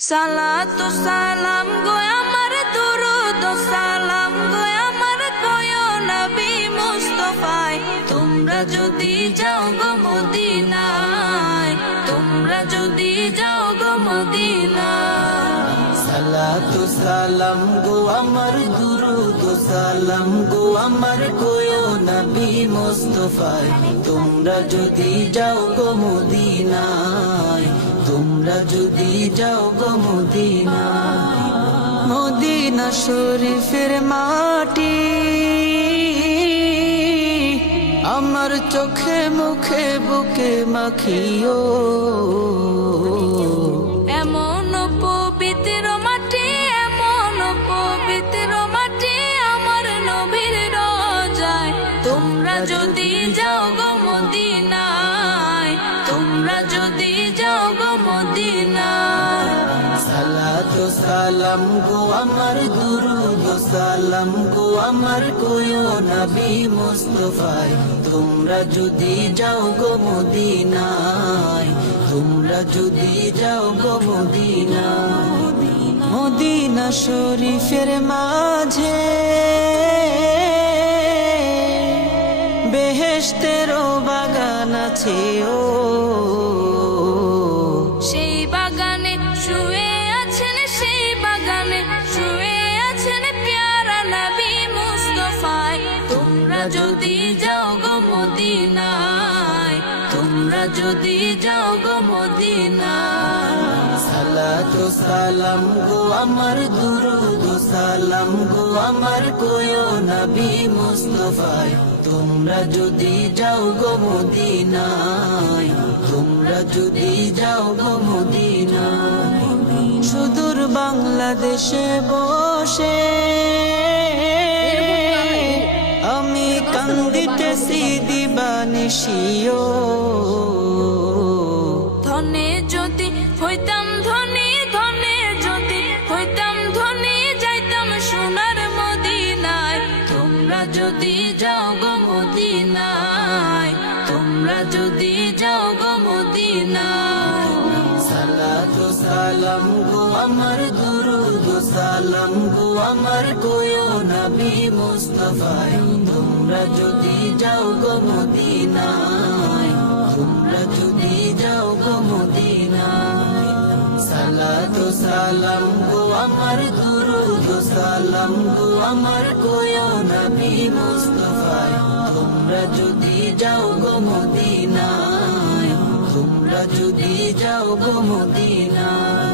সালাতু সালাম গো আমার দুরুদ সালাম গো আমার কয়ো নবী মুস্তাফায় তোমরা যদি যাও গো মদিনায় তোমরা যদি যাও গো মদিনায় সালাতু সালাম গো আমার দুরুদ সালাম গো আমার কয়ো নবী মুস্তাফায় তোমরা যদি যাও গো মদিনায় তোমরা যদি যাও গো মদিনায় মদিনা শরীফের মাটি আমার চোখে মুখে বুকে মাখিও এমন পবিত্র মাটি এমন পবিত্র মাটি আমার নবীর রোজায় তোমরা যদি যাও গো মদিনায় তোমরা যদি যাও গো মদিনায় সালাতু সালাম গো আমার দুরুদ সালাম গো আমার কয়ো নবী মুস্তাফায় তোমরা যদি যাও গো মদিনায় তোমরা যদি যাও গো মদিনায় মদিনা শরীফের মাঝে বেহেশতেরও বাগান আছে ও সেই বাগানে শুয়ে আছেন সেই বাগানে শুয়ে আছেন প্যারা নবী মুস্তাফায় তোমরা যদি যাও গো মদিনায় তোমরা যদি যাও গো মদিনায় সালাতু সালাম গো আমার দুরুদ সালাম গো আমার কয়ো নবী মুস্তাফায় তোমরা যদি যাও গো মদিনায় তোমরা যদি যাও গো মদিনায় সুদূর বাংলাদেশে বসে আমি কান্দিতেছি দিবানিশিও ধনে যদি হইতাম ধনী ধনে যদি হইতাম ধনী যাইতাম সোনার মদিনায় তোমরা যদি যাও গো মদিনায় তোমরা যদি যাও গো মদিনায় সালাতু সালাম গো আমার দুরুদ সালাম গো আমার কয়ো নবী মুস্তাফায় তোমরা যদি যাও গো মদিনায় তোমরা যদি যাও গো মদিনায় সালাতু সালাম গো আমার দুরুদ সালাম গো আমার কয়ো নবী মুস্তাফায় তোমরা যদি যাও গো মদিনায় তোমরা যদি যাও গো মদিনায়